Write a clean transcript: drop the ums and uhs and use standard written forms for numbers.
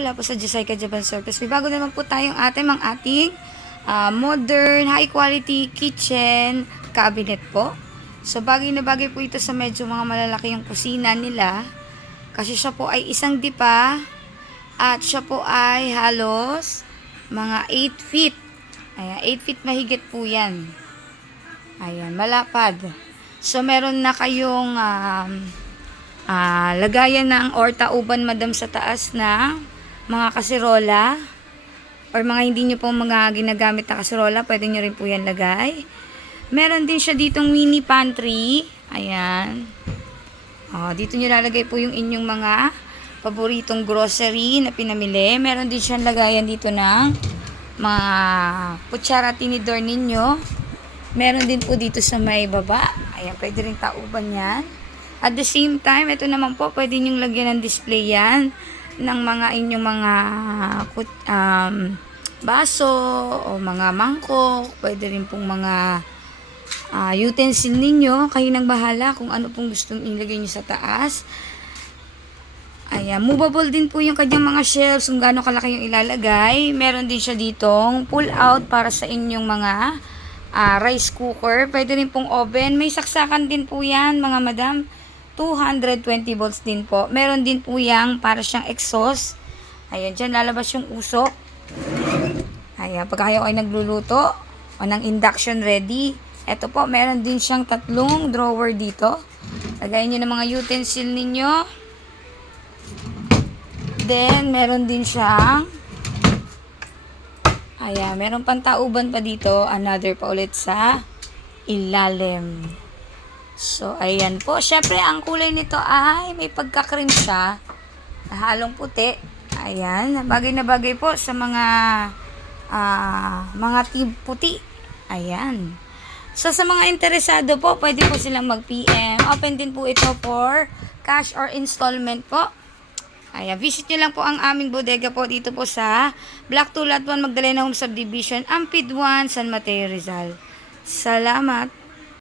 mula po sa Jusaika Japan Surface. May bago naman po tayong ating modern, high quality kitchen cabinet po. So bagay na bagay po ito sa medyo mga malalaki yung kusina nila. Kasi siya po ay isang dipa at siya po ay halos mga 8 feet. Ayan, 8 feet mahigit po yan. Ayan, malapad. So meron na kayong lagayan ng or tauban madam sa taas na mga kasirola or mga hindi nyo po mga ginagamit na kasirola, pwede nyo rin po yan lagay. Meron din siya ditong mini pantry. Ayan. Dito nyo lalagay po yung inyong mga paboritong grocery na pinamili. Meron din siyang lagayan dito ng mga kutsara tinidor ninyo. Meron din po dito sa may baba. Ayan, pwede rin tauban yan. At the same time, ito naman po, pwede nyong lagyan ng display yan ng mga inyong mga baso o mga mangkok. Pwede rin pong mga utensil ninyo. Kayo nang bahala kung ano pong gustong ilagay nyo sa taas. Ayan, movable din po yung kanyang mga shelves kung gaano kalaki yung ilalagay. Meron din siya ditong pull out para sa inyong mga rice cooker. Pwede rin pong oven. May saksakan din po yan mga madam. 220 volts din po. Meron din po yang para siyang exhaust. Ayan, dyan lalabas yung usok. Ayan, pag kayo ay nagluluto o ng induction ready. Ito po, meron din siyang 3 drawer dito. Lagayin nyo ng mga utensil ninyo. Then, meron din siyang ayan, meron pang tauban pa dito. Another pa ulit sa ilalim. So, ayan po. Syempre, ang kulay nito ay may pagka-cream siya. Halong puti. Ayan. Bagay na bagay po sa mga team puti. Ayan. So, sa mga interesado po, pwede po silang mag-PM. Open din po ito for cash or installment po. Ayan. Visit nyo lang po ang aming bodega po dito po sa Black 2 Lot 1 Magdalena Home Subdivision, Ampid 1, San Mateo, Rizal. Salamat.